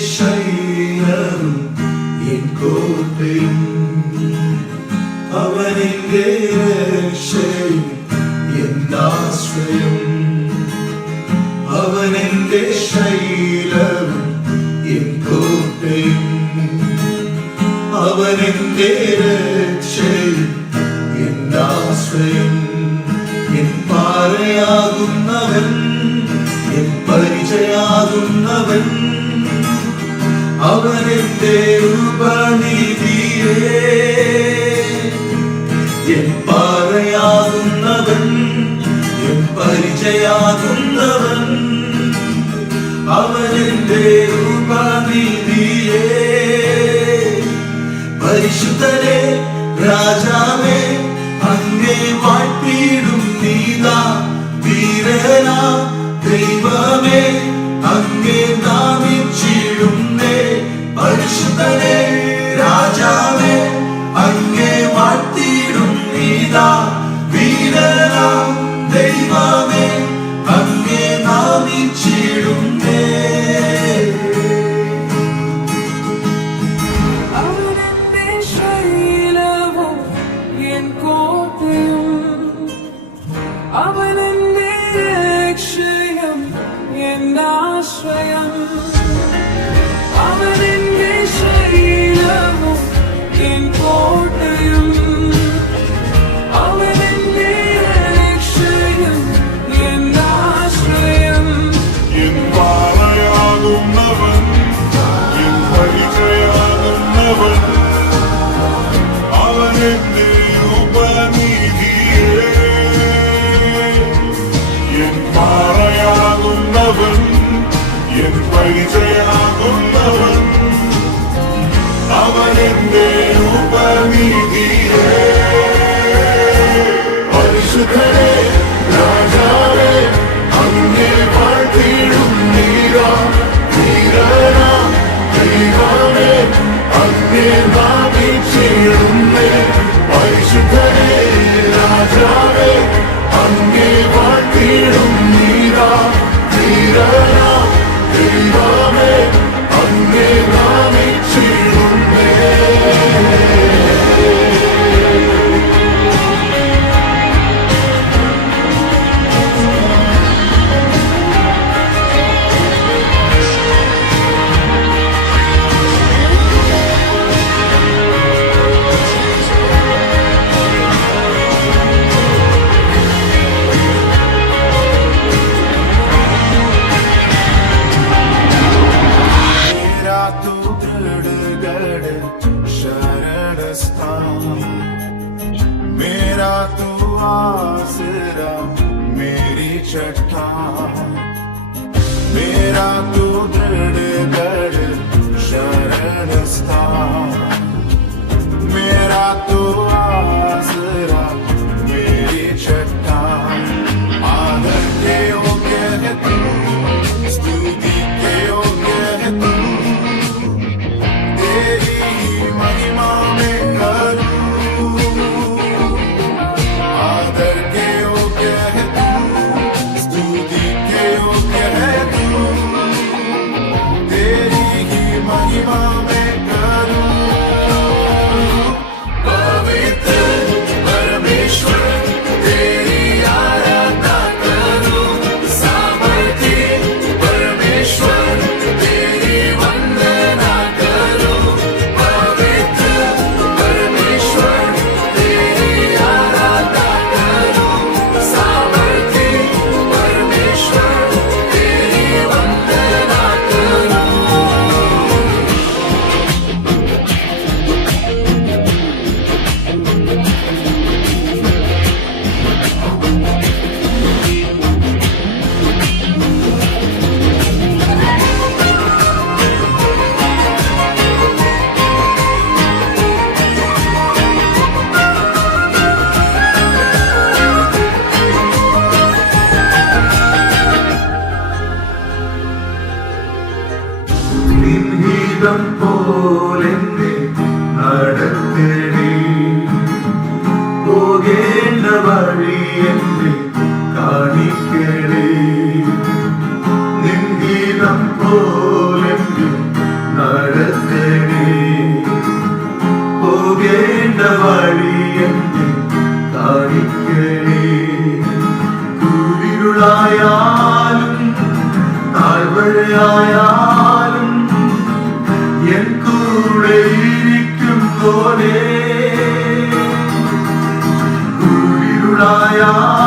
ശൈലവും N കോട്ടയും അവനെന്റെ രക്ഷയും എന്നാശ്രയം അവനെന്റെ ശൈലവും N കോട്ടയും അവനെന്റെ രക്ഷയും എന്നാശ്രയം എൻ പാറയാകുന്നവൻ എൻ പരിചയാകുന്നവൻ അവനെന്റെ ഉപനിധിയേ എൻ പാറയാകുന്നവൻ എൻ പരിചയാകുന്നവൻ അവനെന്റെ ഉപനിധിയേ പരിശുദ്ധനെ രാജാവേ അങ്ങേ വാഴ്ത്തിയിടും നീതാ വീരനാ ദൈവമേ അങ്ങേ നാമിച്ചിടുന്നേ പരിശുദ്ധനെ രാജാവേ അങ്ങേ വാഴ്ത്തിയിടും നീതാ വീരനാ ദൈവമേ അങ്ങേ നാമിച്ചിടുന്നേ അവനെന്റെ രക്ഷയും എന്നാശ്രയം അവനെന്റെ ശൈലവും എൻ കോട്ടയും അവനെന്റെ രക്ഷയും എന്നാശ്രയം എൻ പാറയാകുന്നവൻ എൻ പരിചയാകുന്നവൻ അവനെന്റെ ഉപനിധിയേ എൻ പാറയാകുന്നവൻ എൻ പരിചയാകുന്നവൻ അവനെന്റെ ഉപനിധിയേ പരിശുദ്ധനെ രാജാവേ അങ്ങേ വാഴ്ത്തിയിടും നീരാ വീരനാ ദൈവമേ അങ്ങേ നാമിച്ചിടുന്നേ പരിശുദ്ധനെ രാജാവേ അങ്ങേ വാഴ്ത്തിയിടും നീരാ വീരനാ ദൈവമേ അങ്ങേ നാമിച്ചിടുന്നേ मेरा तू आसरा मेरी चट्टान मेरा तू दृढ़ गढ़ शरण स्थान मेरा तू आसरा मेरी चट्टान आदर के योग्य है तू स्तुति के योग्य है तू तेरी महिमा में करूं आदर के योग्य है तू स्तुति के योग्य है तू तेरी ही महिमा में करूं पवित्र പാലിക്കണേ. കൂരിരുളായാലും താഴ്വരയായാലും എൻ കൂടെ ഇരിക്കും പോലെ. കൂരിരുളായാലും